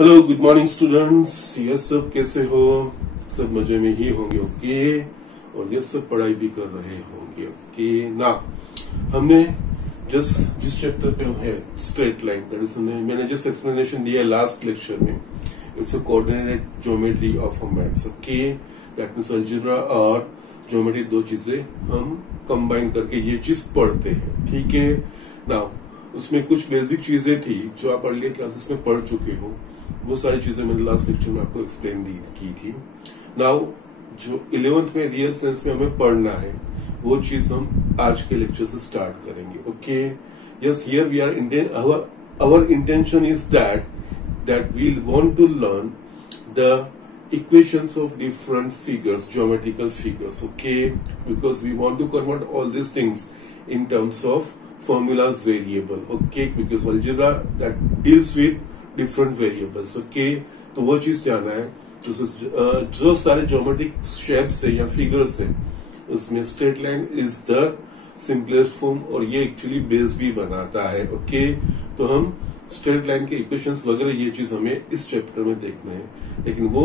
Hello good morning students. ये सब कैसे हो? सब मजे में ही होंगे ओके। और ये सब पढ़ाई भी कर रहे होंगे ओके ना। हमने जिस चैप्टर पे हम है स्ट्रेट लाइन, दैट इज मैंने जस्ट एक्सप्लेनेशन दिया लास्ट लेक्चर में। It's a coordinate geometry of a maths okay. That means algebra और ज्योमेट्री दो चीजें हम कंबाइन करके ये चीज पढ़ते हैं, ठीक है ना। उसमें कुछ बेसिक चीजें थी जो आप अर्लियर क्लासेस में पढ़ चुके हो, वो सारी चीजें मैंने लास्ट लेक्चर में आपको एक्सप्लेन की थी। नाउ जो 11th में रियल सेंस में हमें पढ़ना है वो चीज हम आज के लेक्चर से स्टार्ट करेंगे okay. Yes, here we are our intention is that we want to learn the equations of different figures, geometrical figures okay, because we want to convert all these things in terms of formulas variable okay, because algebra that deals with different variables okay. तो वो चीज जानना है। जो सारे geometric shapes है या figures है उसमें straight line is the simplest form और ये एक्चुअली बेस भी बनाता है ओके। तो हम स्ट्रेट लाइन के इक्वेशंस वगैरह ये चीज हमें इस चैप्टर में देखना है, लेकिन वो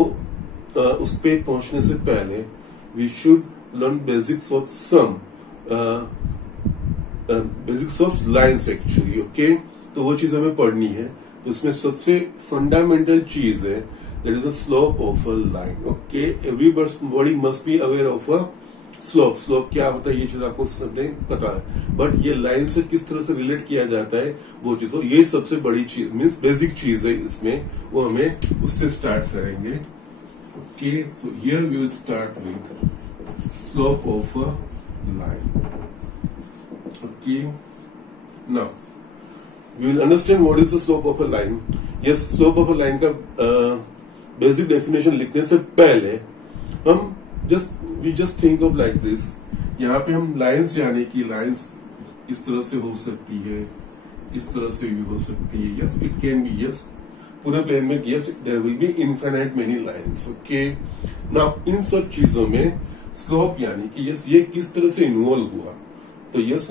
उस पे पहुंचने से पहले we should learn basics of basics of lines actually okay. तो वो चीज हमें पढ़नी है। तो इसमें सबसे फंडामेंटल चीज है that is the slope of a line okay. Everybody must be aware of a slope. Slope क्या होता है ये चीज आपको सबने पता है, बट ये लाइन से किस तरह से रिलेट किया जाता है वो चीज, तो ये सबसे बड़ी चीज मीन्स बेसिक चीज है इसमें, वो हमें उससे स्टार्ट करेंगे okay. So here we will start with slope of a line okay. Now we will understand what is the slope of a line. Yes, slope of a line का basic definition लिखने से पहले हम we just think of like this. यहाँ पे हम lines जाने की लाइंस इस तरह से हो सकती है, इस तरह से भी हो सकती है। Yes, it can be yes. पूरे प्लेन में yes, there will be infinite many lines. Okay. Now इन सब चीजों में स्लोप यानी कि yes ये किस तरह से इन्वॉल्व हुआ, तो yes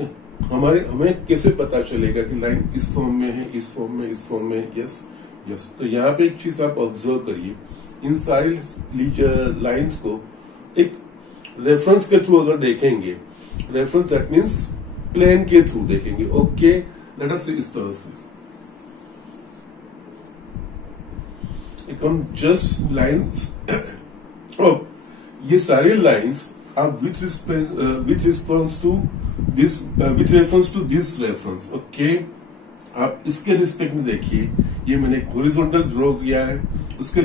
हमें कैसे पता चलेगा कि लाइन इस फॉर्म में है, इस फॉर्म में, इस फॉर्म में। Yes yes. तो यहाँ पे एक चीज आप ऑब्जर्व करिए, इन सारी लाइंस को एक रेफरेंस के थ्रू अगर देखेंगे, रेफरेंस दैट मीन्स प्लेन के थ्रू देखेंगे ओके। लेट अस से इस तरह से एक हम जस्ट लाइंस ये सारी लाइंस आप with reference to this reference okay. आप इसके रिस्पेक्ट में देखिए, ये मैंने एक हॉरिजॉन्टल ड्रॉ किया है, उसके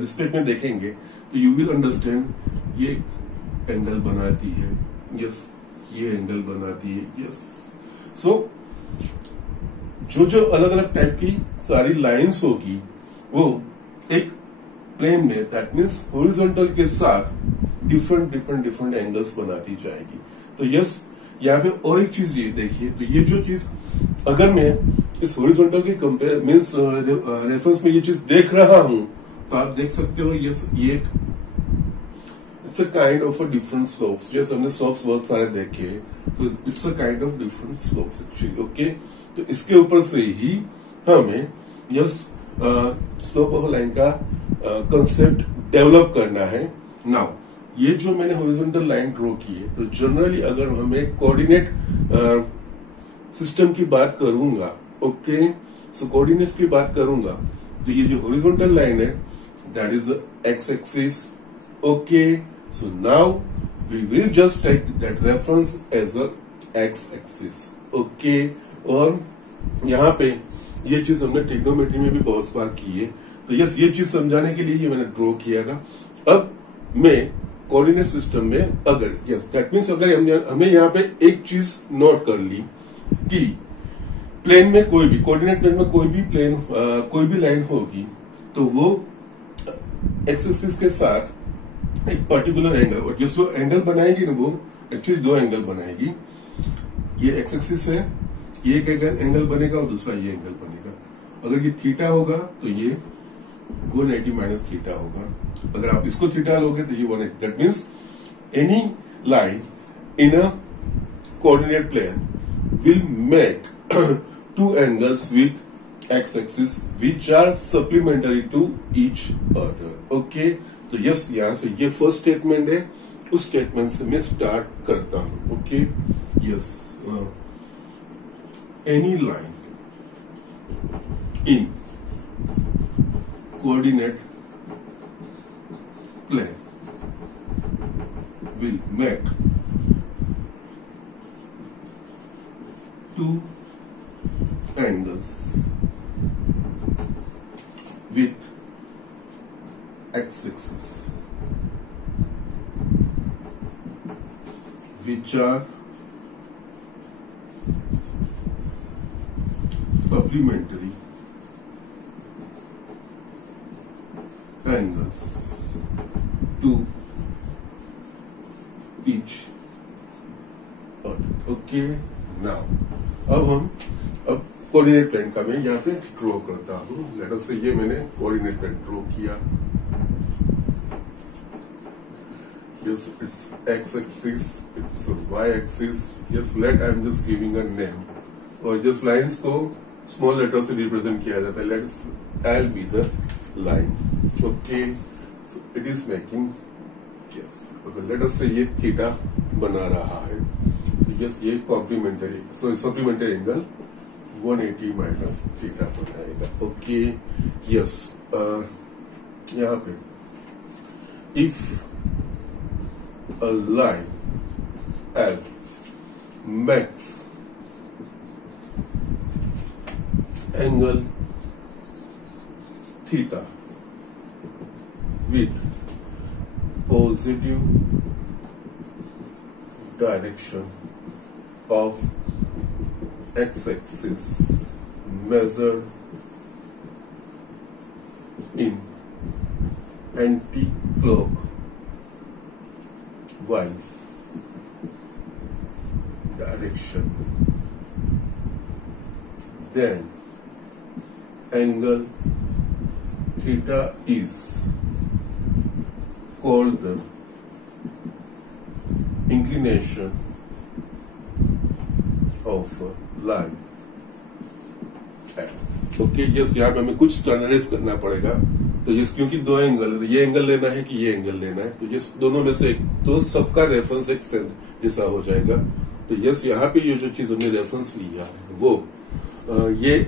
रिस्पेक्ट में देखेंगे तो यू विल अंडरस्टैंड ये एंगल बनाती है। यस, ये एंगल बनाती है। यस। सो जो अलग अलग टाइप की सारी लाइंस होगी वो एक प्लेन में दैट मीन्स हॉरिजॉन्टल के साथ डिफरेंट एंगल्स बनाती जाएगी। तो यस, यहाँ पे और एक चीज ये देखिए, तो ये जो चीज अगर मैं इस हॉरिजॉन्टल के कंपेयर मीन्स रेफरेंस में ये चीज देख रहा हूं तो आप देख सकते हो यस ये एक it's a kind of a different slopes. जैसे हमने स्लोप्स बहुत सारे देखे, तो it's a kind of different slopes actually okay. तो इसके ऊपर से ही हमें यस स्लोप ऑफ लाइन का कंसेप्ट डेवलप करना है। नाउ ये जो मैंने हॉरिजॉन्टल लाइन ड्रॉ की है, तो जनरली अगर हमें कोऑर्डिनेट सिस्टम की बात करूंगा ओके, सो कोऑर्डिनेट्स की बात करूंगा तो ये जो हॉरिजॉन्टल लाइन है that is X axis okay. So now we will just take that reference as a x axis okay. और यहाँ पे ये चीज हमने ट्रिग्नोमेट्री में भी बहुत बार की है, तो यस ये चीज समझाने के लिए ये मैंने ड्रॉ किया था। अब मैं कोऑर्डिनेट सिस्टम में अगर यस दैट मीन्स अगर हमें यहाँ पे एक चीज नोट कर ली कि प्लेन में कोई भी कोऑर्डिनेट प्लेन में कोई भी लाइन होगी तो वो एक्स एक्सिस के साथ एक पर्टिकुलर एंगल, और जिस जो एंगल बनाएगी ना वो एक्चुअली दो एंगल बनाएगी। ये एक्स एक्सिस है, ये एक एंगल बनेगा और दूसरा ये एंगल बनेगा। अगर ये थीटा होगा तो ये 180 माइनस थीटा होगा। अगर आप इसको थीटा लोगे तो ये 180। That means any line in a coordinate plane will make two angles with x-axis which are supplementary to each other. Okay, तो यस यहां से ये फर्स्ट स्टेटमेंट है, उस स्टेटमेंट से मैं स्टार्ट करता हूं. Okay, yes, any line in coordinate plane will make two angles with x-axis which are supplementary angles to each other. Okay, now अब कोऑर्डिनेट प्लेन का मैं यहाँ पे ड्रॉ करता हूँ. लेट अस से ये मैंने कोऑर्डिनेट प्लेन ड्रॉ किया. Yes, it's x-axis, it's y-axis. Yes, let I'm just giving a name. और जिस लाइंस को स्मॉल लेटर से रिप्रेजेंट किया जाता है, let's L be the line. Okay, so it is making yes. Okay, let us say ये theta बना रहा है. तो यस ये complementary supplementary angle 180 minus theta बनाएगा. ओके, यस, यहाँ पे if a line L makes angle theta with positive direction of x-axis measured in anti-clockwise direction, then angle theta is called the inclination of line. Okay, yes, यहाँ पे हमें कुछ standardise करना पड़ेगा. तो यस, क्योंकि दो एंगल है, ये एंगल लेना है कि ये एंगल लेना है, तो यस दोनों में से एक, तो सबका रेफरेंस एक जैसा हो जाएगा. तो यस, यहाँ पे ये जो चीज हमने रेफरेंस लिया है वो ये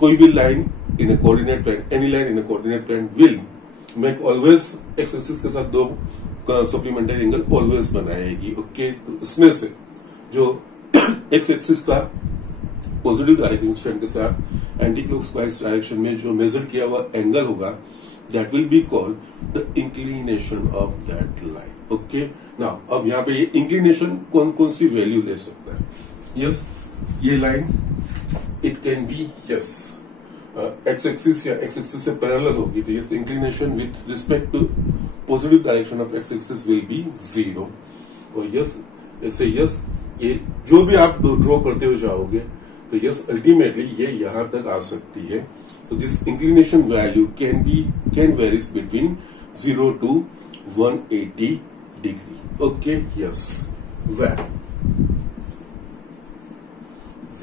कोई भी line in a coordinate plane, any line in a coordinate plane will make always X axis के साथ दो सप्लीमेंटरी एंगल ऑलवेज बनाएगी. ओके, तो इसमें से जो एक्स एक्सिस का पॉजिटिव डायरेक्शन के साथ एंटी क्लॉकवाइज डायरेक्शन में जो मेजर किया हुआ एंगल होगा, that will be called the inclination of that line. Okay, now अब यहाँ पे ये इंक्लिनेशन कौन कौन सी वैल्यू ले सकता है. यस, ये line it can be yes X axis या एक्स एक्सिस से पैरेलल होगी, तो yes inclination with respect to positive direction of x axis will be 0. और यस, ऐसे यस ये जो भी आप ड्रॉ करते हुए जाओगे, तो यस अल्टीमेटली ये यहां तक आ सकती है. So this inclination value can varies between 0 to 180 degree. Okay, yes, where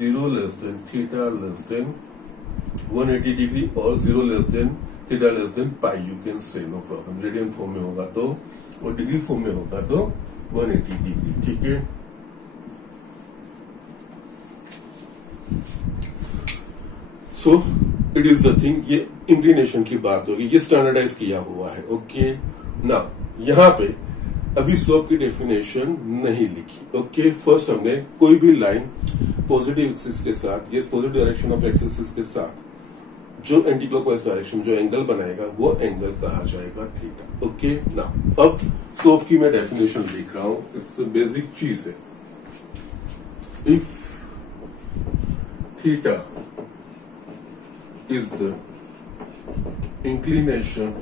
0 less than theta less than 180 degree और 0 less than theta less than pi, you can say, no problem. Radian form में होगा तो, और degree form में होगा तो 180 degree. ठीक है, so it is the thing. ये इंक्लिनेशन की बात होगी, ये स्टैंडर्डाइज किया हुआ है. ओके, ना यहां पे अभी स्लोप की डेफिनेशन नहीं लिखी. ओके, फर्स्ट हमने कोई भी लाइन पॉजिटिव एक्सिस के साथ, ये पॉजिटिव डायरेक्शन ऑफ एक्सिस के साथ जो एंटी क्लॉकवाइज डायरेक्शन जो एंगल बनाएगा वो एंगल कहा जाएगा थीटा. ओके, ना अब स्लोप की मैं डेफिनेशन लिख रहा हूं. इट्स बेसिक चीज है. If theta is the inclination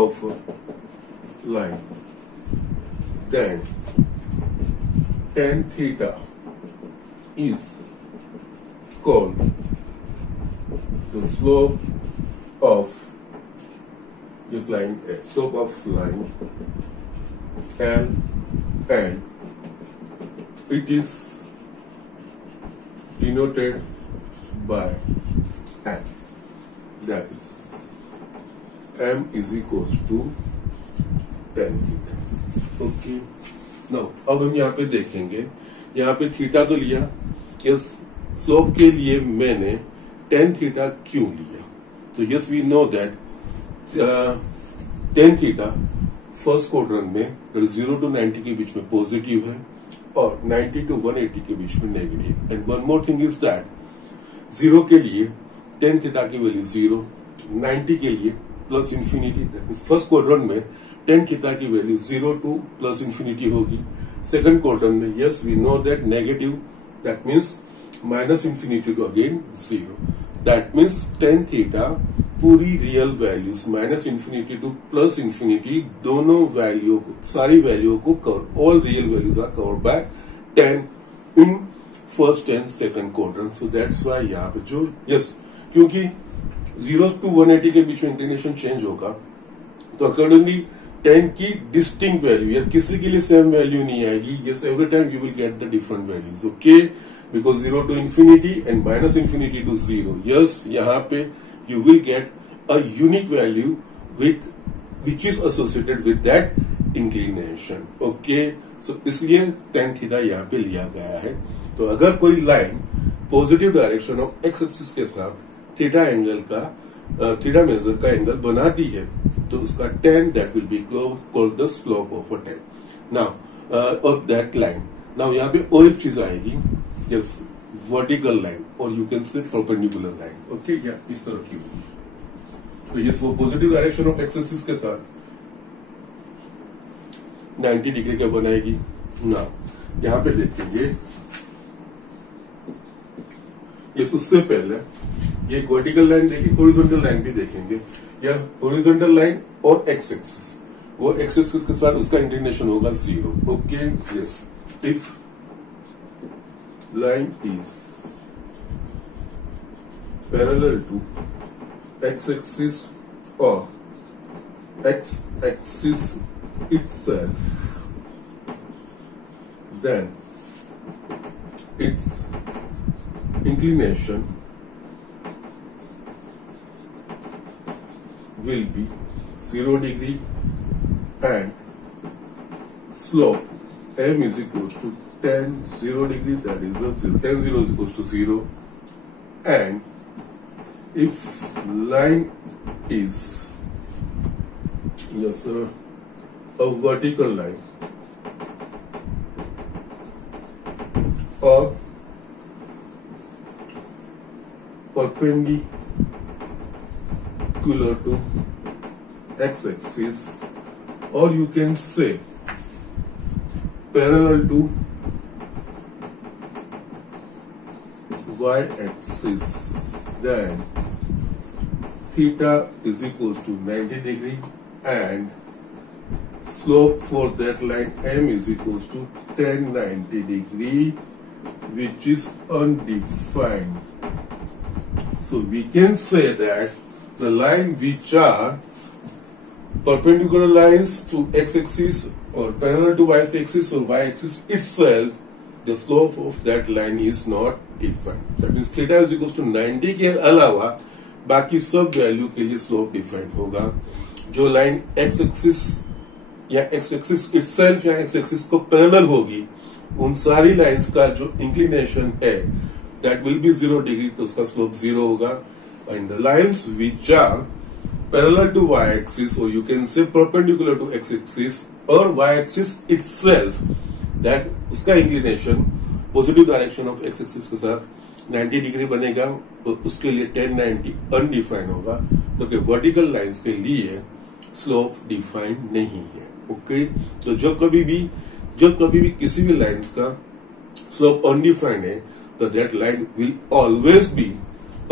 of a line, then tan theta is called the slope of this line, slope of line L, and it is denoted by m, that is m is equals to tan theta. Okay, now अब हम यहाँ पे देखेंगे, यहाँ पे theta तो लिया, इस स्लोप के लिए मैंने tan थीटा क्यों लिया? तो yes we know that tan theta first quadrant में 0 to 90 के बीच में पॉजिटिव है और 90 to 180 के बीच में negative. And one more thing is that 0 के लिए tan थीटा की वैल्यू 0, 90 के लिए प्लस इंफिनिटी. फर्स्ट क्वाड्रेंट में tan थीटा की वैल्यू 0 to प्लस इंफिनिटी होगी. सेकंड क्वाड्रेंट में yes we know that negative, that means minus infinity to again 0. That means tan theta पूरी real values minus infinity to plus infinity दोनों value को, सारी value को cover, all real values are covered by tan in first and second quadrant. So that's why यहाँ पे जो yes, क्योंकि 0 to 180 के बीच में इंक्लिनेशन चेंज होगा तो अकॉर्डिंगली tan की डिस्टिंक्ट वैल्यू या किसी के लिए सेम वैल्यू नहीं आएगी. Yes, every time you will get the different values. Okay, because 0 to infinity and minus infinity to 0. Yes, यहाँ पे you will get a unique value which is associated with that inclination. Okay, so इसलिए tan theta यहाँ पे लिया गया है. तो अगर कोई line positive direction of x axis के साथ थीटा एंगल का थीटा मेजर का एंगल बनाती है तो उसका tan that will be called the slope of a tan. Now of that line. Now यहाँ पे और एक चीज आएगी, yes, वर्टिकल लाइन और you can say perpendicular line. Okay, या इस तरह की होगी. तो ये वो positive direction of x axis के साथ 90 डिग्री का बनाएगी ना. यहां पे देखेंगे, ये उससे पहले ये वर्टिकल लाइन देखिए, हॉरिजॉन्टल लाइन भी देखेंगे. या हॉरिजॉन्टल लाइन और एक्स एक्सिस, वो एक्स एक्सिस के साथ उसका इंक्लिनेशन होगा 0. Okay, yes, if line is parallel to x-axis or x-axis itself, then its inclination will be 0 degree and slope m is equals to tan 0 degree, that is the 0. Tan 0 is equals to 0. And if line is yes a vertical line or perpendicular to x-axis, or you can say parallel to y-axis, then theta is equals to 90 degree and slope for that line m is equals to tan 90 degree, which is undefined. So we can say that the line which are perpendicular lines to x-axis or parallel to y-axis or y-axis itself, the slope of that line is not defined. That means theta is equals to 90 के अलावा बाकी सब value के लिए slope defined होगा. जो line x axis या X axis itself या एक्स एक्सिस को पैरेलल होगी, उन सारी लाइंस का जो इंक्लिनेशन है दैट विल बी 0 डिग्री, तो उसका स्लोप 0 होगा. And the lines which are parallel to Y axis और you can say perpendicular to X axis और वाई एक्सिस इटसेल्फ, दैट उसका inclination positive direction of x axis के साथ 90 degree बनेगा और उसके लिए tan 90 अनडिफाइंड होगा. तो वर्टिकल लाइंस के लिए स्लोप डिफाइंड नहीं है. ओके, तो जब कभी भी किसी भी लाइंस का स्लोप अनडिफाइंड है तो that line will always be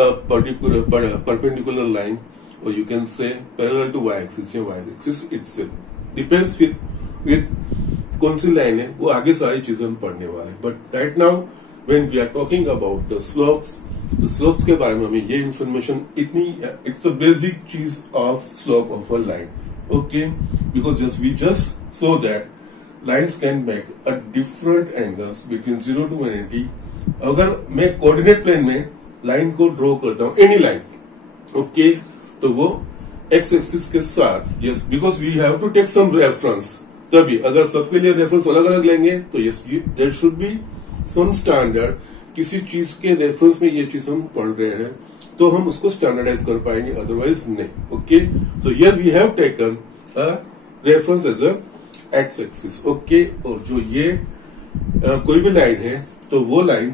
perpendicular line और you can say parallel to Y axis या Y axis itself. Depends with कौन सी लाइन है, वो आगे सारी चीजें हम पढ़ने वाले हैं. But right now when we are talking about the slopes के बारे में हमें ये इंफॉर्मेशन इतनी, इट्स अ बेसिक चीज of slope of a line. Okay, because we just so that lines can make a different angles between 0 to 180. अगर मैं coordinate plane में लाइन को ड्रॉ करता हूं, एनी लाइन, ओके, तो वो एक्स एक्सिस के साथ, yes, because we have to take some reference, तभी अगर सबके लिए रेफरेंस अलग अलग लेंगे तो yes there should be some standard, किसी चीज के रेफरेंस में ये चीज हम पढ़ रहे हैं तो हम उसको स्टैंडर्डाइज कर पाएंगे, अदरवाइज नहीं, okay. So here we have taken a reference as a x axis, okay. और जो ये कोई भी लाइन है तो वो लाइन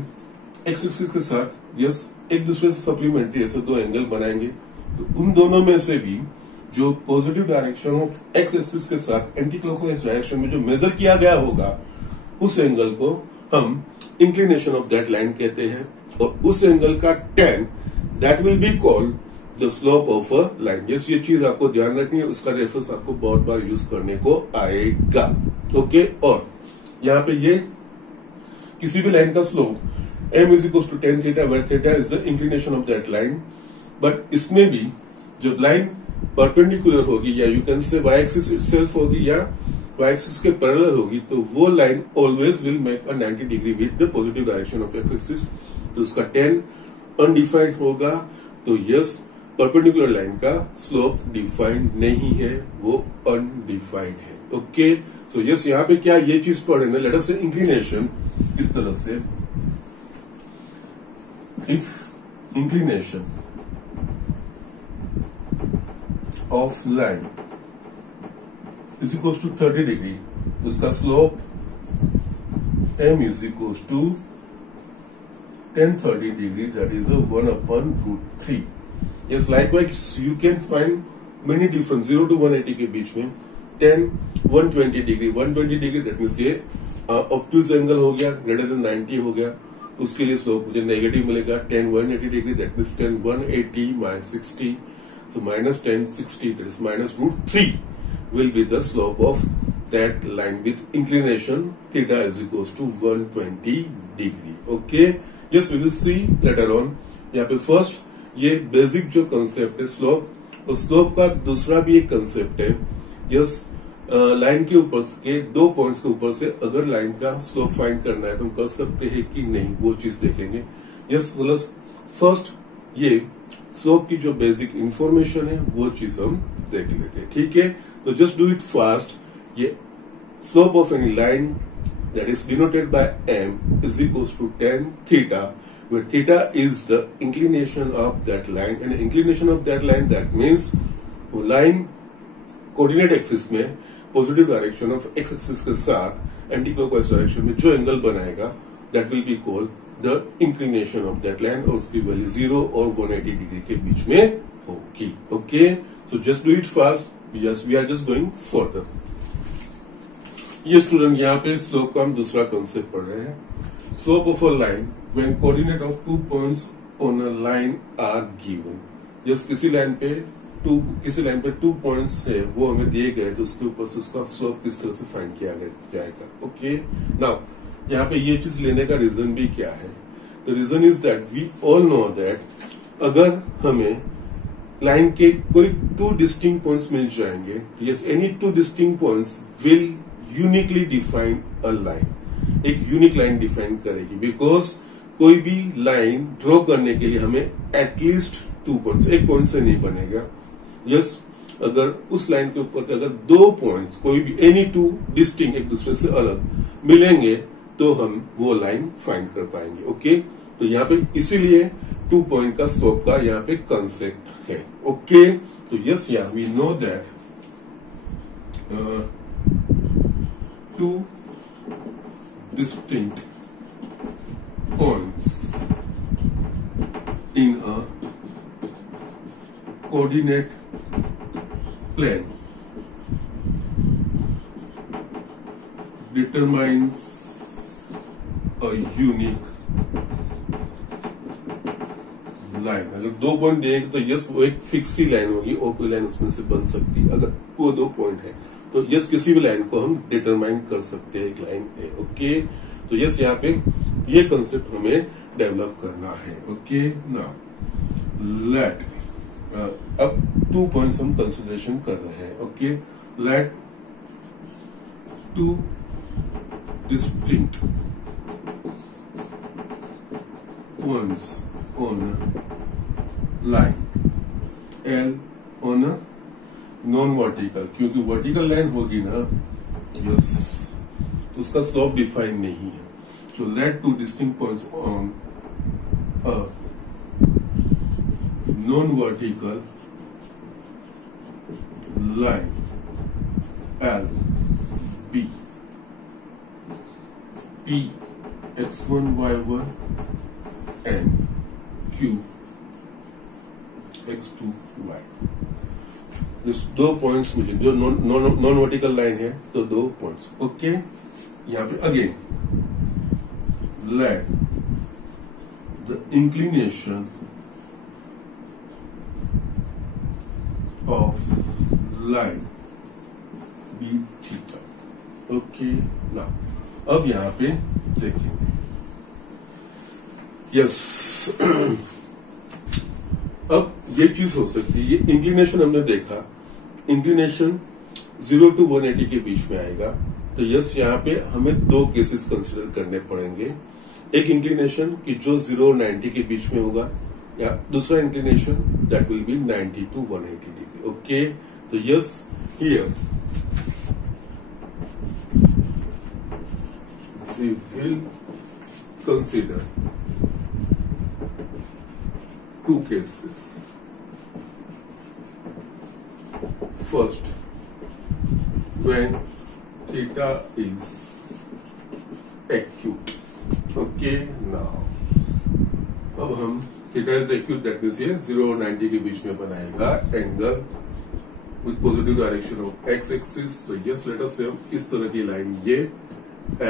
एक्स एक्सिस के साथ यस एक दूसरे से सप्लीमेंट्री ऐसे दो एंगल बनाएंगे, तो उन दोनों में से भी जो positive direction of x axis के साथ एंटी क्लॉकवाइज डायरेक्शन में जो मेजर किया गया होगा उस एंगल को हम इंक्लिनेशन ऑफ दैट लाइन कहते हैं, और उस एंगल का tan that will be called the slope of a line. Yes, ये चीज आपको ध्यान रखनी है, उसका रेफरेंस आपको बहुत बार यूज करने को आएगा, ओके। और यहाँ पे ये किसी भी लाइन का slope m is equals to tan theta where theta is the inclination of that line, but इसमें भी जब लाइन परपेंडिकुलर होगी या यू कैन से y एक्सिस इटसेल्फ होगी या y एक्सिस के पैरेलल होगी, तो वो line always will make a 90 degree with the positive direction of x axis, तो उसका tan अनडिफाइंड होगा, तो यस परपेंडिकुलर लाइन का स्लोप डिफाइंड नहीं है, वो अनडिफाइंड है, ओके। सो यस यहाँ पे क्या ये चीज पढ़े ना, लेट अस से इंक्लिनेशन इस तरह से, if inclination of line is equal to 30 degree, उसका slope m is equal to tan 30 degree, that is a 1/√3. Yes, likewise you can find many different 0 to 180 के बीच में tan 120 degree, 120 degree that means ये obtuse angle हो गया, greater than 90 हो गया, उसके लिए स्लोप मुझे नेगेटिव मिलेगा tan 180 degree, that means tan 180 minus 60, so minus tan 60, that is minus √3 will be the slope of that line with inclination theta is equals to 120 degree, okay. Yes, we will see later on. यहाँ पे first ये basic जो concept है slope, और slope का दूसरा भी एक कंसेप्ट है, यस, लाइन के ऊपर के दो पॉइंट्स के ऊपर से अगर लाइन का स्लोप फाइंड करना है तो हम कर सकते हैं कि नहीं, वो चीज देखेंगे। यस, प्लस फर्स्ट ये स्लोप की जो बेसिक इंफॉर्मेशन है वो चीज हम देख लेते हैं, ठीक है। तो जस्ट डू इट फास्ट। ये slope of any line that is denoted by m is equals to tan theta, where theta is the inclination of that line, and inclination of that line that means वो line coordinate axis में positive direction of x axis के साथ anti clockwise direction में जो angle बनाएगा that will be called the inclination of that line, और उसकी value 0 और 180 डिग्री के बीच में होगी, okay. So just do it fast, yes we are just going further. ये स्टूडेंट यहाँ पे स्लोप का हम दूसरा कंसेप्ट पढ़ रहे हैं। Slope of a line when coordinate of 2 points on a line are given. Just किसी लाइन पे 2 पॉइंट्स है वो हमें दिए गए, तो उसके ऊपर से उसका स्लोप किस तरह से फाइंड किया जाएगा, ओके। नाउ यहाँ पे ये चीज लेने का रीजन भी क्या है? The reason is that we all know that अगर हमें लाइन के कोई 2 डिस्टिंक्ट पॉइंट्स मिल जाएंगे, yes, any 2 distinct points will uniquely define a line, एक यूनिक लाइन डिफाइन करेगी, बिकॉज कोई भी लाइन ड्रॉ करने के लिए हमें एटलीस्ट 2 पॉइंट्स, एक पॉइंट से नहीं बनेगा। यस, अगर उस लाइन के ऊपर अगर 2 पॉइंट्स कोई भी एनी 2 डिस्टिंक्ट एक दूसरे से अलग मिलेंगे तो हम वो लाइन फाइंड कर पाएंगे, ओके। तो यहाँ पे इसीलिए 2 पॉइंट का स्लोप का यहाँ पे कंसेप्ट है, ओके। तो यस, यहाँ we know that 2 distinct points in a coordinate plane determines a unique line. अगर 2 पॉइंट देंगे तो यस वो एक फिक्स ही लाइन होगी, और कोई लाइन उसमें से बन सकती है। अगर वो 2 पॉइंट है तो यस किसी भी लाइन को हम डिटरमाइन कर सकते हैं, एक लाइन है, ओके। तो यस यहाँ पे ये कंसेप्ट हमें डेवलप करना है, ओके। नाउ लेट अब 2 पॉइंट्स हम कंसिडरेशन कर रहे हैं, okay. Let 2 distinct points on a line, L on a non vertical, क्योंकि वर्टिकल लाइन होगी ना, यस, तो उसका स्लोप डिफाइन नहीं है. So let two distinct points on a non-vertical line L B P x1 y1 and Q x2 y. जिस दो points मिले, जो नॉन वर्टिकल लाइन है, तो दो पॉइंट्स. ओके, यहाँ पे again let the inclination of line be theta. Okay, now अब यहां पे देखेंगे. यस, अब ये चीज हो सकती है, ये इंक्लिनेशन हमने देखा, इंक्लिनेशन 0 to 180 के बीच में आएगा. तो यस, यहाँ पे हमें दो केसेस कंसिडर करने पड़ेंगे. एक इंक्लिनेशन कि जो 0 और 90 के बीच में होगा, या दूसरा inclination that will be 90 to 180 degree. Okay, तो yes, here we will consider two cases. First, when theta is acute. Okay, now अब हम theta is acute, that means ये 0 और 90 के बीच में बनाएगा angle with positive direction of x axis. तो यस, लेट अस से हम इस तरह की लाइन ये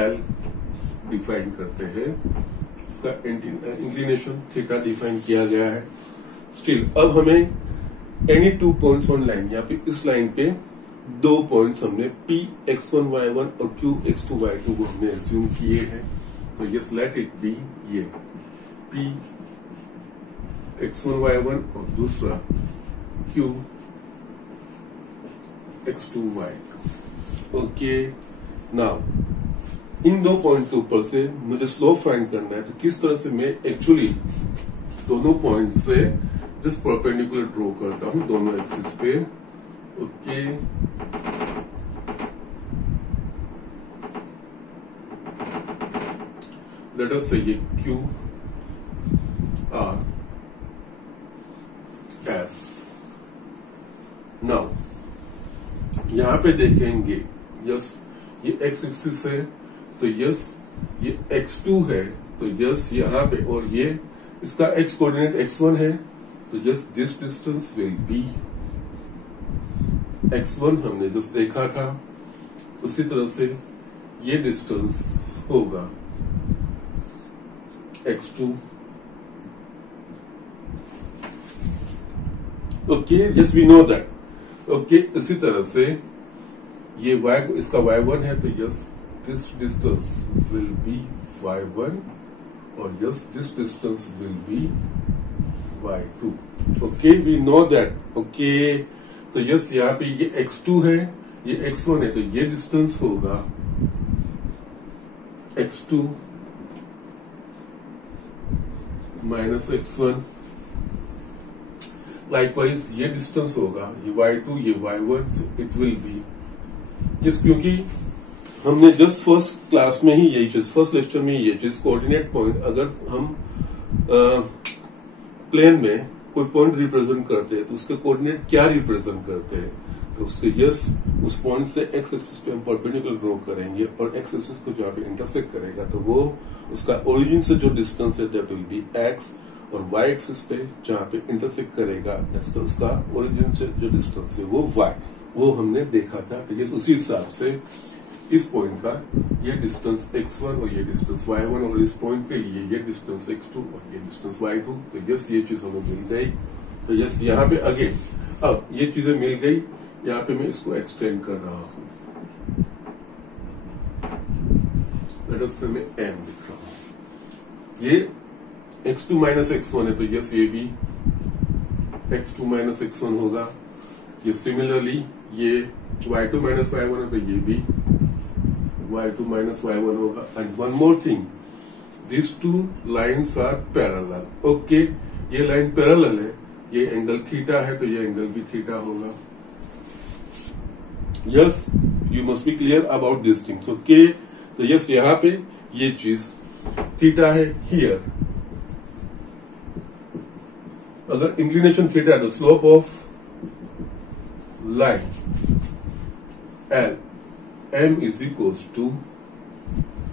L डिफाइन करते हैं, इसका इंक्लिनेशन थीटा डिफाइन किया गया है. स्टिल अब हमें any two points on line, यहाँ पे इस लाइन पे दो पॉइंट्स हमने P x1 y1 और Q x2 y2 को हमने एज्यूम किए हैं. तो यस, लेट इट बी ये P x1 y1 और दूसरा Q x2 y2. Okay, now in दो पॉइंट के ऊपर से मुझे स्लोप फाइंड करना है. तो किस तरह से मैं एक्चुअली दोनों पॉइंट से जस्ट परपेंडिकुलर ड्रॉ करता हूं दोनों एक्सिस पे. ओके, लेट अस से ये Q R S. नाउ यहां पे देखेंगे, यस, ये एक्स एक्सिस है, तो यस ये x2 है, तो यस यहाँ पे, और ये इसका x कोऑर्डिनेट x1 है, तो yes this distance will be x1. हमने जस्ट देखा था, उसी तरह से ये डिस्टेंस होगा x2. Okay, yes, we know that. Okay, इसी तरह से ये y, इसका y1 है, तो yes this distance will be y1 और yes, this distance will be y2. Okay, we know that. Okay, तो yes, यहाँ पे ये x2 है, ये x1 है, तो ये डिस्टेंस होगा x2 माइनस x1. लाइकवाइज ये डिस्टेंस होगा, ये y2, ये y1, so it will be yes, क्योंकि हमने जस्ट फर्स्ट क्लास में ही यही चीज, फर्स्ट लेक्चर में ये चीज, कोऑर्डिनेट पॉइंट, अगर हम प्लेन में कोई पॉइंट रिप्रेजेंट करते हैं तो उसके कोऑर्डिनेट क्या रिप्रेजेंट करते हैं, तो उसके यस, उस पॉइंट से एक्स एक्सिस पे हम परपेंडिकुलर ड्रॉ करेंगे और एक्स एक्सिस को जहाँ पे इंटरसेक्ट करेगा तो वो उसका ओरिजिन से जो डिस्टेंस है दैट विल बी एक्स, और वाई एक्सिस पे जहाँ पे इंटरसेक्ट करेगा उसका ओरिजिन से जो डिस्टेंस है वो वाई, वो हमने देखा था. तो ये उसी हिसाब से इस पॉइंट का ये डिस्टेंस x1 और ये डिस्टेंस y1, और इस पॉइंट के लिए ये डिस्टेंस x2 और ये डिस्टेंस y2. तो यस, ये चीज हमें मिल गई. तो यस, यहाँ पे अगेन अब ये चीजें मिल गई, यहाँ पे मैं इसको एक्सटेंड कर रहा हूं, से मैं m लिख रहा हूं. ये x2 माइनस x1 है, तो यस ये भी x2 माइनस x1 होगा. ये सिमिलरली ये y2 माइनस y1 है, तो ये भी y2 माइनस y1 होगा. And one more thing, these two lines are parallel. Okay, ये लाइन पैरेलल है, ये एंगल थीटा है, तो ये एंगल भी थीटा होगा. Yes, you must be clear about this things. Okay, तो यस यहाँ पे ये चीज थीटा है हियर. अगर इंक्लिनेशन थीटा है, the slope of line L M is equals to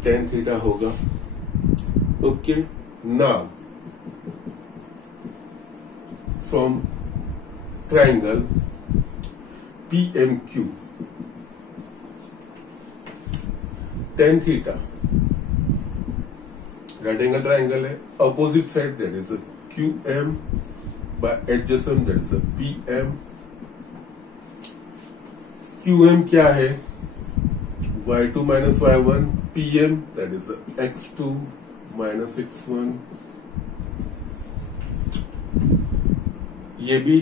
tan theta होगा. Okay, now from triangle PMQ, tan theta right angle triangle है, opposite side that is QM by adjacent that is a PM. QM क्या है? Y2 minus Y1, PM that is a X2 minus X1. ये भी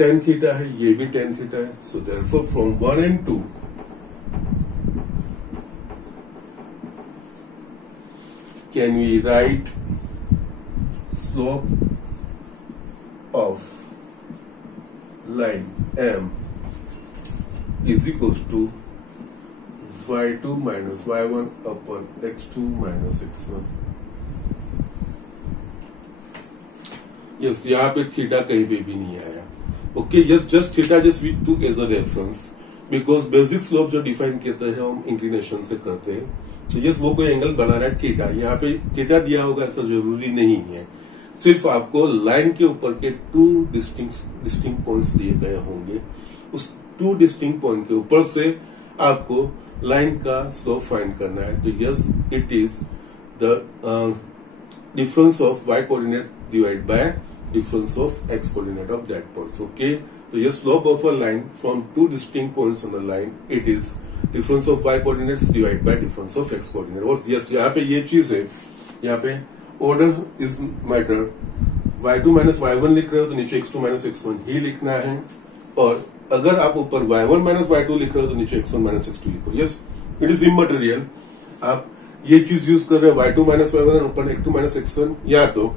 tan theta है, ये भी tan theta है. So therefore from 1 and 2 can we write slope of line M is equals to y2 minus y1 upon x2 minus x1. Yes, यहाँ पे theta कहीं पे भी नहीं आया. Okay, yes, just theta just we took as a reference because basic slope जो define करते हैं हम इंक्लिनेशन से करते हैं. तो यस, वो कोई एंगल बना रहा है थीटा. यहाँ पे थीटा दिया होगा ऐसा जरूरी नहीं है. सिर्फ आपको लाइन के ऊपर के टू डिस्टिंक्ट पॉइंट्स दिए गए होंगे. उस टू डिस्टिंक्ट पॉइंट के ऊपर से आपको लाइन का स्लोप फाइंड करना है. तो yes, it is the difference of y coordinate divide by difference of x coordinate of that point. Okay, तो ये slope of a line from two distinct points on the line, it is difference of y coordinates divide by difference of x coordinate. और yes, यहाँ पे ये चीज है, यहाँ पे order is matter. y2 minus y1 लिख रहे हो तो नीचे x2 माइनस x1 ही लिखना है. और अगर आप ऊपर y1 माइनस y2 लिख रहे हो तो नीचे x1 माइनस x2 लिखो. Yes, it is immaterial. आप ये चीज यूज कर रहे हो y2 minus y1 upon x2 minus x1, या तो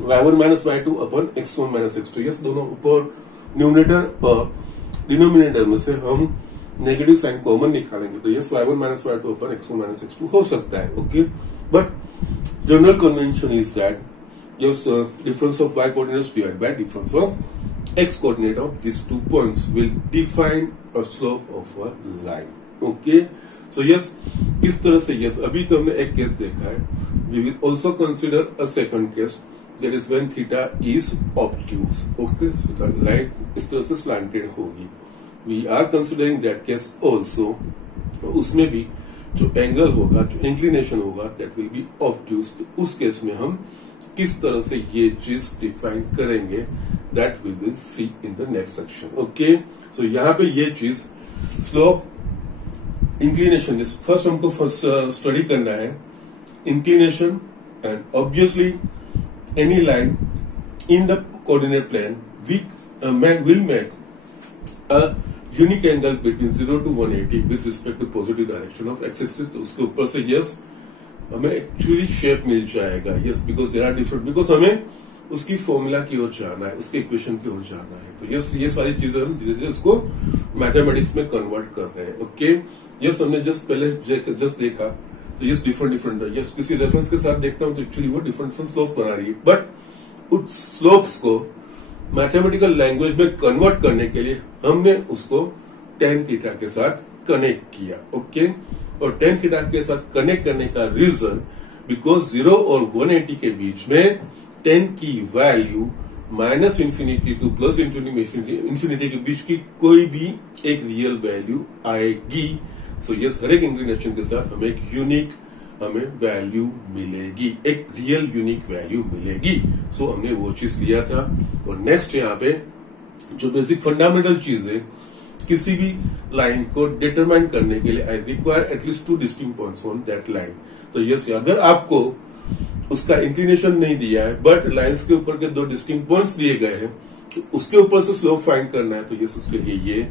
y1 माइनस y2 अपन x1 माइनस x2. यस, दोनों ऊपर न्यूमरेटर और डिनोमिनेटर में से हम नेगेटिव साइन कॉमन निकालेंगे. तो यस, y1 माइनस y2 अपन x1 माइनस x2 हो सकता है. Okay, but general convention is that just difference of y coordinates divided by difference of x coordinate of these 2 points will define a slope of a line. Okay, so yes, इस तरह से yes, अभी तो हमने एक case देखा है. We will also consider a second case, that is when theta is obtuse. Okay, so the line इस तरह से slanted होगी. We are considering that case also. तो उसमें भी जो एंगल होगा, जो इंक्लिनेशन होगा, दैट विल बी ऑब्ट्यूज. तो उस केस में हम किस तरह से ये चीज डिफाइन करेंगे, that we will see in the next section. Okay, so यहाँ पे ये चीज स्लोप इंक्लिनेशन, फर्स्ट हमको स्टडी करना है inclination. And obviously any line in the coordinate plane will make a unique angle between 0 to 180 with respect to positive direction of x axis. तो उसके ऊपर से यस हमें एक्चुअली शेप मिल जाएगा. Yes, because there are different, because हमें उसकी formula की ओर जाना है, उसके इक्वेशन की ओर जाना है. तो यस, ये सारी चीजें हम धीरे धीरे उसको मैथमेटिक्स में कन्वर्ट कर रहे हैं. ओके, यस, हमने जस्ट पहले जस्ट देखा तो यस डिफरेंट यस किसी रेफरेंस के साथ देखता हूं तो एक्चुअली वो डिफरेंट स्लोप बना रही है. बट उस स्लोप्स को मैथमेटिकल लैंग्वेज में कन्वर्ट करने के लिए हमने उसको tan थीटा के साथ कनेक्ट किया. ओके, और tan थीटा के साथ कनेक्ट करने का रीजन बिकॉज 0 और 180 के बीच में tan की value minus infinity to plus infinity के बीच की कोई भी एक रियल वैल्यू आएगी. सो यस, हर एक इंक्लिनेशन के साथ हमें एक यूनिक वैल्यू मिलेगी, एक रियल यूनिक वैल्यू मिलेगी. सो हमने वो चीज लिया था. और नेक्स्ट यहाँ पे जो बेसिक फंडामेंटल चीज है, किसी भी लाइन को डिटरमाइन करने के लिए I require at least 2 distinct points on that line. तो यस, अगर आपको उसका इंक्लिनेशन नहीं दिया है बट लाइंस के ऊपर के 2 डिस्टिंक्ट पॉइंट्स दिए गए हैं, तो उसके ऊपर से स्लोप फाइंड करना है. तो यस, उसके लिए ये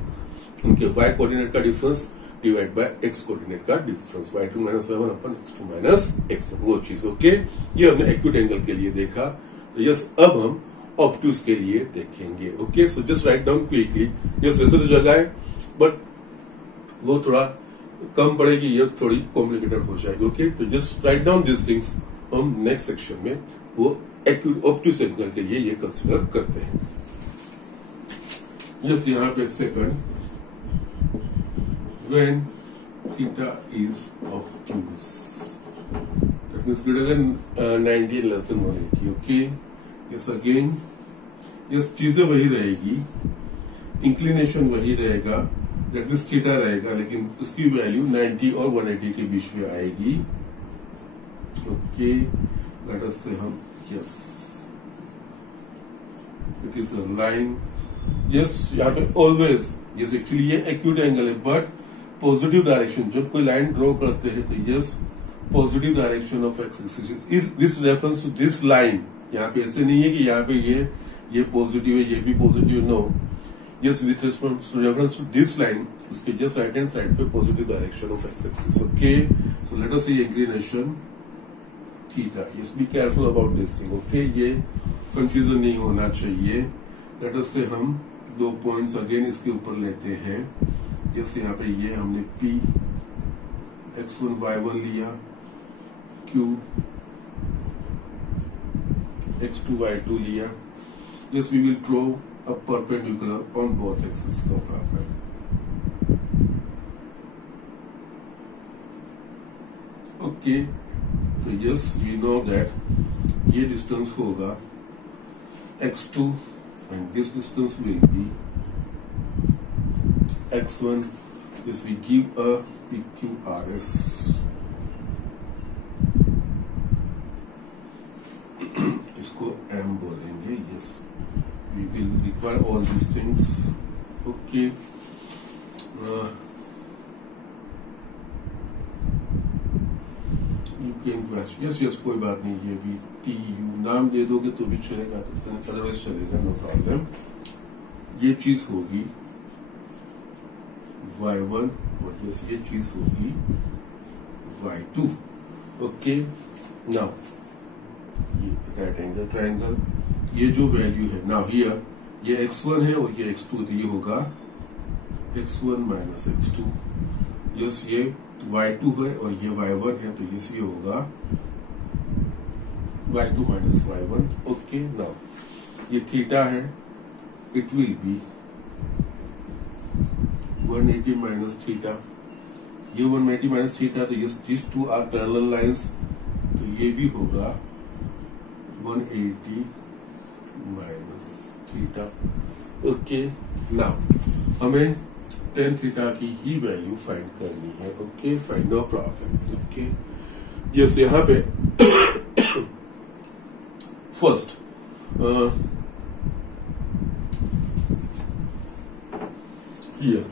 उनके y कोऑर्डिनेट का difference divide by x coordinate का difference, y2 minus y1 upon x2 minus x1, वो चीज। ओके, ये हमने एक्यूट एंगल के लिए देखा। तो यस, अब हम ऑब्ट्यूज के लिए देखेंगे। Okay, so just write down quickly. Yes, वैसे तो जगह है बट वो थोड़ा कम पड़ेगी, ये थोड़ी कॉम्प्लिकेटेड हो जाएगी। ओके, तो just write down this things. हम नेक्स्ट सेक्शन में वो एक्यूट ऑब्ट्यूज एंगल के लिए ये कंसिडर करते हैं। यस, यहाँ पे second, when theta is obtuse, that means greater than 90 and less than 180. Okay, yes, again, yes, चीजें वही रहेगी, इंक्लिनेशन वही रहेगा, that means थीटा रहेगा, लेकिन उसकी वैल्यू 90 और 180 के बीच में आएगी। ओके, लेट अस से हम yes, it is a line. Yes, यहाँ पे ऑलवेज, यस, एक्चुअली ये एक्यूट एंगल है बट पॉजिटिव डायरेक्शन, जब कोई लाइन ड्रॉ करते हैं तो yes, positive direction of x axis this reference to this line. यहाँ पे ऐसे नहीं है कि यहाँ पे ये पॉजिटिव है, ये भी positive, no. Yes, with reference to this line, उसके जस्ट राइट हैंड साइड पे positive direction of x axis. Okay, so let us see inclination theta. Yes, be careful about this thing. Okay, ये confusion नहीं होना चाहिए। Late us say हम दो points again इसके ऊपर लेते हैं। यस, यहाँ पे ये हमने P x1 y1 लिया, Q x2 y2 लिया। Yes, we will draw a perpendicular on both axis का पैराबोला। ओके, तो यस, वी नो दैट ये डिस्टेंस होगा x2 and this distance will be x1. Yes, we give a PQRS. इसको M बोलेंगे। Yes, we will require all these things. Okay. You can question. Yes, कोई बात नहीं, ये भी TU नाम दे दोगे तो भी चलेगा, अदरवाइज चलेगा, नो प्रॉब्लम। ये चीज होगी y1 और यस, ये चीज होगी y2। ओके, नाउ ये राइट एंगल ट्रायंगल, ये जो वैल्यू है नाउ हियर, ये x1 है और ये x2, तो ये होगा x1 माइनस x2। यस, ये y2 है और ये y1 है, तो यस, ये होगा y2 माइनस y1। ओके, नाउ ये थीटा है, it will be 180 minus theta. ये 180 माइनस थीटा, तो yes, this two are parallel lines, तो ये भी होगा 180 माइनस थीटा। ओके, नाउ हमें tan थीटा की ही वैल्यू फाइंड करनी है। Okay, find, no problem. Okay, yes, यहाँ पे first here,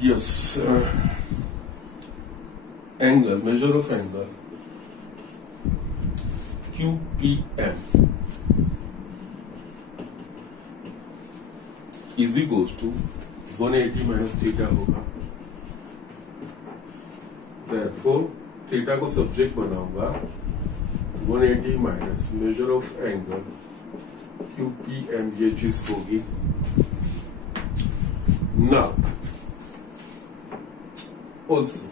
yes, angle, measure of angle QPM is equals to 180 minus theta होगा। Therefore थीटा को सब्जेक्ट बनाऊंगा, 180 minus measure of angle QPM, ये चीज होगी। Now also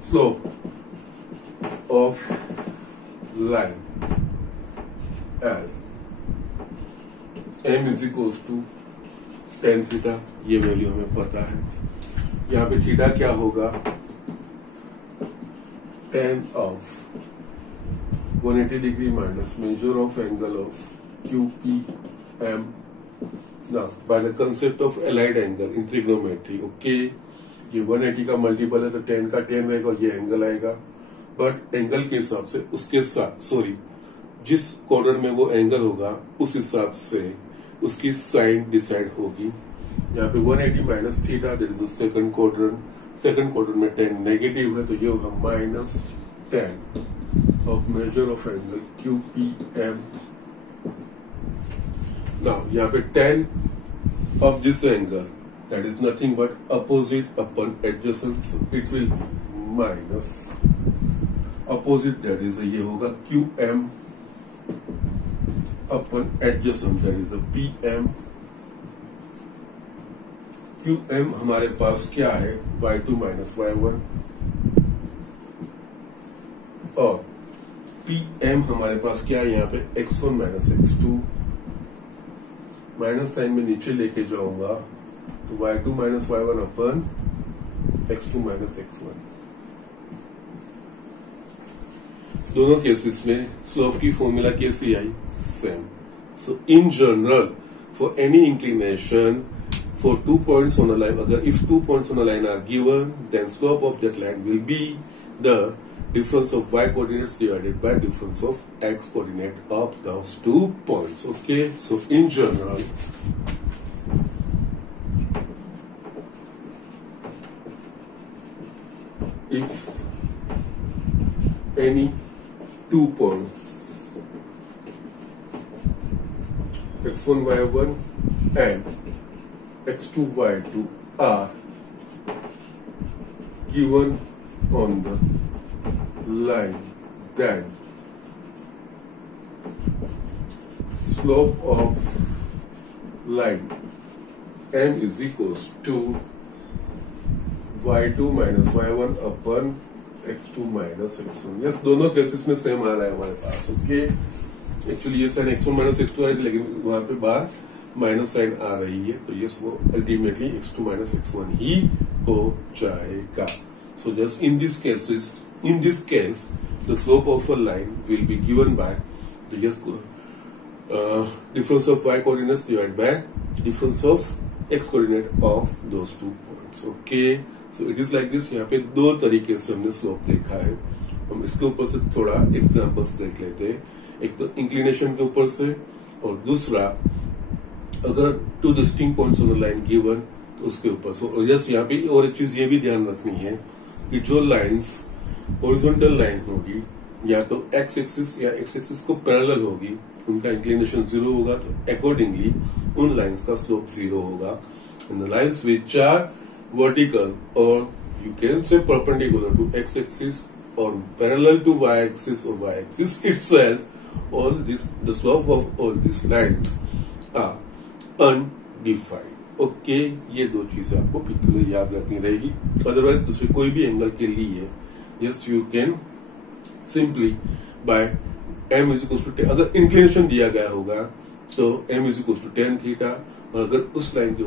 slope of line L M is equals to tan theta, ये value हमें पता है। यहाँ पे थीटा क्या होगा, tan of 180 degree minus measure of angle of QPM। Now, by the concept of allied angle in trigonometry, okay, ये 180 का मल्टीपल है तो tan का tan रहेगा, ये एंगल आएगा, बट एंगल के हिसाब से उसके साथ, सॉरी, जिस क्वाड्रेंट में वो एंगल होगा उस हिसाब से उसकी साइन डिसाइड होगी। यहाँ पे 180 minus theta, that is the second quadrant में tan नेगेटिव है, तो ये होगा minus tan of measure of angle QPM। Now यहाँ पे tan of this angle, that is nothing but opposite upon adjacent, so it will minus opposite, that is ये होगा QM upon adjacent, that is a PM. QM हमारे पास क्या है, y2 minus y1, और PM हमारे पास क्या है यहाँ पे, x1 minus x2, minus sign में नीचे लेके जाऊंगा तो y2 minus y1 upon x2 minus x1। दोनों केसेस में स्लोप की फॉर्मूला कैसी आई, same. So in general for any inclination for 2 points on a line, if 2 points on a line are given, then slope of that line will be the difference of y coordinates divided by difference of x coordinate of those 2 points. Okay, so in general, if any 2 points x1 y1 and x2 y2 are given on the line, then slope of line n is equals to y2 minus y1 upon x2 minus x1। Yes, दोनों cases में same आ रहा है हमारे पास। Okay, actually ये sign x1 minus x2 आ रही थी, लेकिन वहां पे बाहर माइनस साइन आ रही है, तो यस वो अल्टीमेटली x2 माइनस x1 ही हो जाएगा। So just in this case the slope of a line will be given by the yes difference of y coordinates divide by difference of x coordinate of those 2 points. Okay, so it is like this. यहाँ पे दो तरीके से हमने slope देखा है, हम इसके ऊपर से थोड़ा एग्जांपल्स देख लेते हैं। एक तो इंक्लिनेशन के ऊपर से, और दूसरा अगर 2 distinct points on the line given तो उसके ऊपर। सो जस्ट यहाँ पे और एक चीज ये भी ध्यान रखनी है कि जो लाइंस हॉरिजॉन्टल लाइन होगी या तो एक्स एक्सिस या एक्स एक्सिस को पैरेलल होगी, उनका इंक्लिनेशन 0 होगा, तो अकॉर्डिंगली उन लाइंस का स्लोप 0 होगा। And the lines which are vertical और you can say perpendicular to X axis or parallel to y-axis or y-axis itself, all this, the slope of all these lines are undefined. Okay, ये दो चीजें आपको पिक्चुअली याद रखनी रहेगी। Otherwise दूसरे कोई भी एंगल के लिए yes you can simply by m is equal to 10, अगर इंक्लिनेशन दिया गया होगा तो m is equal to 10 theta, और अगर उस लाइन के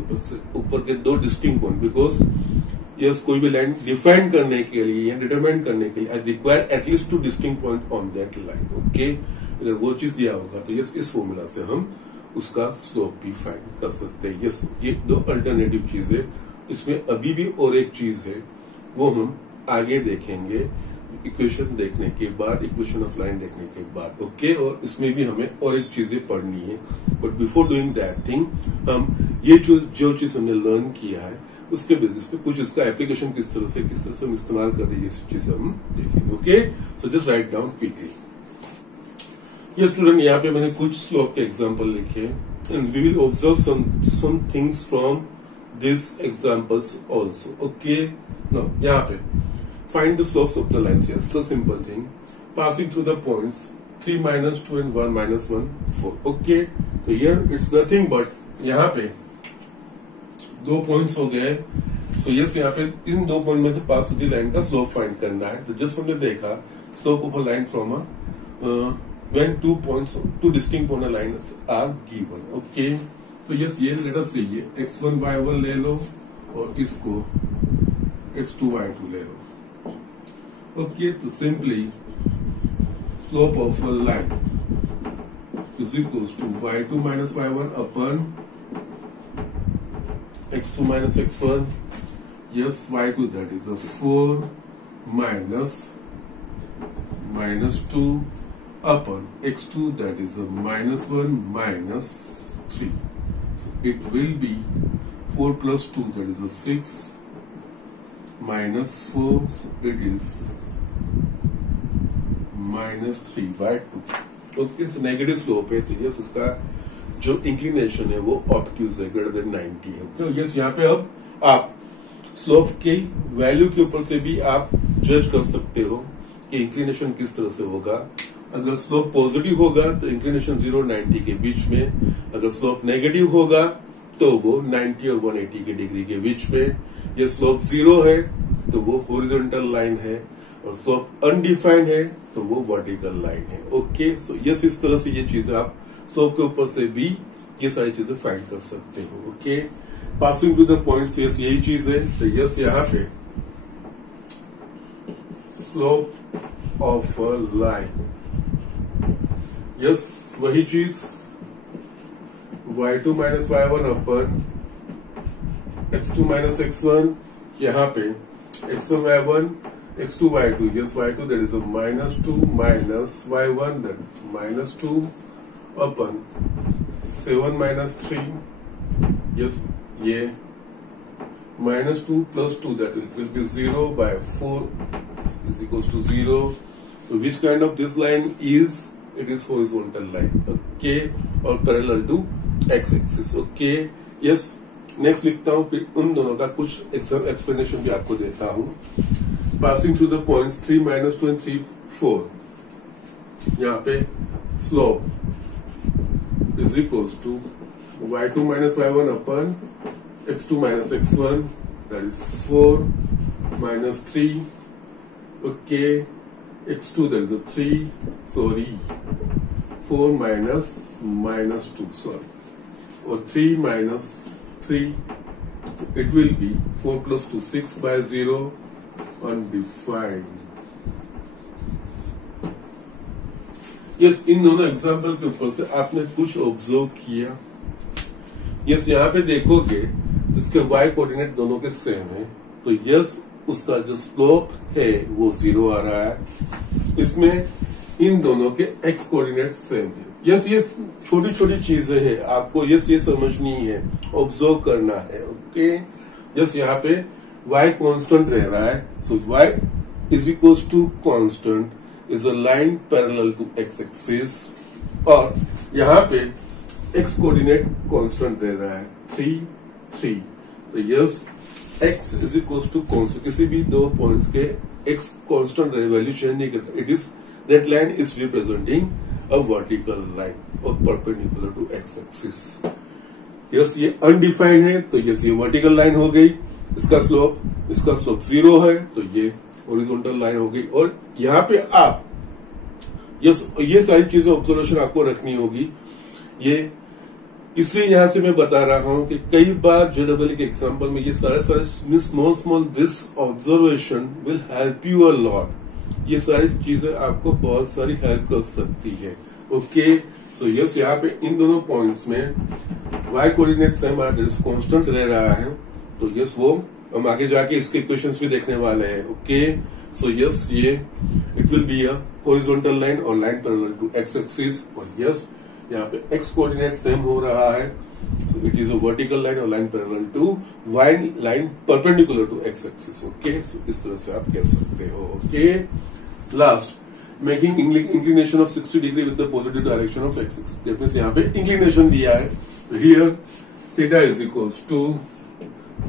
ऊपर के दो डिस्टिंक्ट पॉइंट, बिकॉज यस कोई भी लाइन डिफाइन करने के लिए या डिटरमाइन करने के लिए I require at least 2 distinct point on that line. Okay, अगर वो चीज दिया होगा तो यस इस फॉर्मूला से हम उसका स्लोप भी फाइंड कर सकते हैं। यस, ये दो अल्टरनेटिव चीज है। इसमें अभी भी और एक चीज है, वो हम आगे देखेंगे इक्वेशन देखने के बाद, इक्वेशन ऑफ लाइन देखने के बाद। ओके, और इसमें भी हमें और एक चीजें पढ़नी है, but before doing that thing हम ये जो चीज हमने लर्न किया है उसके बेसिस पे कुछ इसका एप्लीकेशन किस तरह से हम इस्तेमाल कर रहे हैं, ये चीज हम देखेंगे। Okay, so just write down quickly. ये स्टूडेंट, यहाँ पे मैंने कुछ स्लोप के एग्जांपल लिखे and we will observe some things from this examples also. Okay, now यहाँ पे find the slopes of the lines. Yes, the simple thing, passing through the points 3 - 2 and 1 - 1 4। Okay, तो here it's nothing but यहाँ पे 2 points हो गए। So yes, यहाँ पे इन 2 point में से पास होती लाइन का स्लोप फाइंड करना है। तो जस्ट हमने देखा slope of a line from when 2 distinct point lines are given। Okay, so yes, ये लेट अस सी, ये x1 y1 ले लो और इसको x2 y2 ले लो। ओके, तो simply slope of a line is equals to y2 minus y1 upon x2 minus x1, yes, y2 that is a 4 minus 2 upon x2 that is a -1 minus 3. So it will be 4 plus 2 that is a 6 minus 4, so it is -3/2. Okay, so negative slope है, तो yes उसका जो inclination है वो obtuse है, greater than 90 है। Okay yes, यहाँ पे अब आप स्लोप की वैल्यू के ऊपर से भी आप जज कर सकते हो कि इंक्लिनेशन किस तरह से होगा। अगर स्लोप पॉजिटिव होगा तो इंक्लिनेशन 0 और 90 के बीच में, अगर स्लोप नेगेटिव होगा तो वो 90 और 180 के डिग्री के बीच में। ये स्लोप 0 है तो वो हॉरिजॉन्टल लाइन है, और स्लोप अनडिफाइंड है तो वो वर्टिकल लाइन है। ओके सो यस, इस तरह से ये चीजें आप स्लोप के ऊपर से भी ये सारी चीजें फाइंड कर सकते हो। Okay, passing to the points, yes यही चीज है। तो यस, यहाँ पे slope of a line, yes वही चीज y2 minus y1 upon x2 minus x1, यहाँ पे x1 y1 x2 y2, yes y2 that is a minus 2 minus y1 that is minus 2 upon 7 minus 3, yes ये minus 2 plus 2 that it will be 0 by 4 is equals to 0. So which kind of this line is? It is horizontal line, okay, or parallel to x-axis. Okay, yes. Next लिखता हूं, फिर उन दोनों का कुछ explanation भी आपको देता हूं। Passing through the points 3 minus 2 and 3 4, यहाँ पे slope is equals to y2 minus y1 upon x2 minus x1 that is 4 minus 3, okay, x2 that is 3, sorry 4 minus minus 2, sorry, और 3 minus 3, so it will be 4 plus 2 6 by 0 undefined. Yes, इन दोनों example के ऊपर से आपने कुछ observe किया। Yes, यहाँ पे देखोगे तो इसके y कोऑर्डिनेट दोनों के सेम है, तो यस उसका जो स्लोप है वो 0 आ रहा है। इसमें इन दोनों के x कोऑर्डिनेट सेम है। यस, ये छोटी छोटी चीजें हैं, आपको यस ये समझनी है, ऑब्जर्व करना है। ओके यस, यहाँ पे y कांस्टेंट रह रहा है, so y is equals to constant is a line parallel to x axis, और यहाँ पे x कोऑर्डिनेट कांस्टेंट रह रहा है 3 3, तो yes x is equals to constant, किसी भी दो पॉइंट्स के x कांस्टेंट रहे, वैल्यू चेंज नहीं करता, it is that line is representing a vertical line or perpendicular to x-axis. Yes, ये अनडिफाइंड है तो यस ये वर्टिकल लाइन हो गई, इसका स्लोप 0 है तो ये हॉरिजॉन्टल लाइन हो गई। और यहाँ पे आप यस ये सारी चीजें ऑब्जर्वेशन आपको रखनी होगी। ये इसलिए यहां से मैं बता रहा हूं कि कई बार जेडब्ल्यू के एग्जाम्पल में ये सारे small this observation will help you a lot. ये सारी चीजें आपको बहुत सारी हेल्प कर सकती है। ओके सो यस, यहाँ पे इन दोनों पॉइंट्स में y कोऑर्डिनेट सेम कांस्टेंट रह रहा है, तो यस वो हम आगे जाके इसके इक्वेशंस भी देखने वाले हैं। ओके सो यस, ये it will be a horizontal line और line parallel to x axis, और यस यहाँ पे x कोऑर्डिनेट सेम हो रहा है, so it is a vertical line और line parallel to y line perpendicular to x axis. Okay so इस तरह से आप कह सकते हो। Okay last, making inclination of 60 degree with the positive direction of x axis, that means यहाँ पे इंक्लिनेशन दिया है, here theta is equals to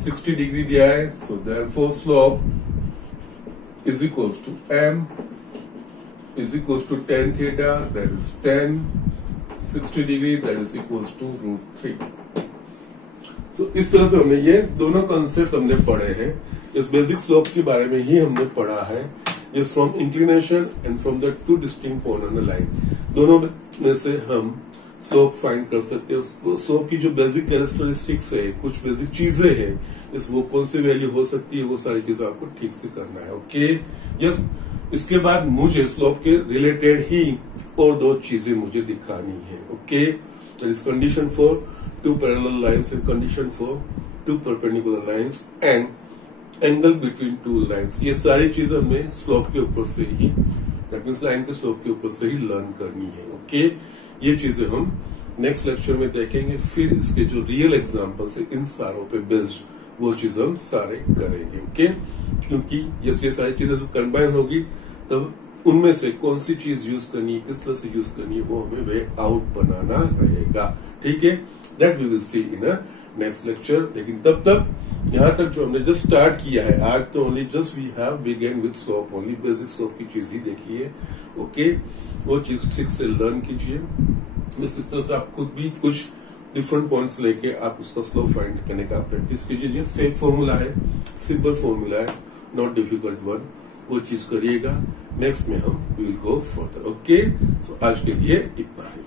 60 degree दिया है, so therefore slope is equals to m is equals to tan theta, that is tan 60 degree, that is equals to √3। So इस तरह से हमने ये दोनों कंसेप्ट हमने पढ़े हैं। इस बेसिक स्लोप के बारे में ही हमने पढ़ा है, is from inclination and from the two distinct point on the line, दोनों में से हम स्लोप फाइंड कर सकते हैं। स्लोप की जो बेसिक कैरेक्टरिस्टिक्स है, कुछ बेसिक चीजें हैं, इस वो कौन सी वैल्यू हो सकती है, वो सारी चीजें आपको ठीक से करना है। ओके यस, इसके बाद मुझे स्लोप के रिलेटेड ही और दो चीजें मुझे दिखानी है। Okay that is condition for two parallel lines and condition for two perpendicular lines and angle between two lines. ये सारी चीजें हमें स्लोप के ऊपर से ही, दैट मीन्स लाइन के स्लोप के ऊपर से ही लर्न करनी है। ओके ये चीजें हम नेक्स्ट लेक्चर में देखेंगे, फिर इसके जो रियल एग्जांपल्स है इन सारों पे बेस्ड वो चीजें हम सारे करेंगे। ओके क्योंकि ये सारी चीजें जब कंबाइन होगी तब उनमें से कौन सी चीज यूज करनी है, किस तरह से यूज करनी है, वो हमें वे आउट बनाना रहेगा। ठीक है, that we will see in a next lecture. लेकिन तब तक यहाँ तक जो हमने जस्ट स्टार्ट किया है, आज तो only just we have began with scope, only basic scope की चीज ही देखिए। ओके, वो चीज ठीक से लर्न कीजिए। बस इस तरह से आप खुद भी कुछ डिफरेंट पॉइंट्स लेके आप उसका स्लो फाइंड करने का प्रैक्टिस कीजिए। ये सेम फॉर्मूला है, सिंपल फॉर्मूला है, नॉट डिफिकल्ट वन, वो चीज करिएगा। नेक्स्ट में हम विल गो फर्दर। ओके, सो आज के लिए इतना है।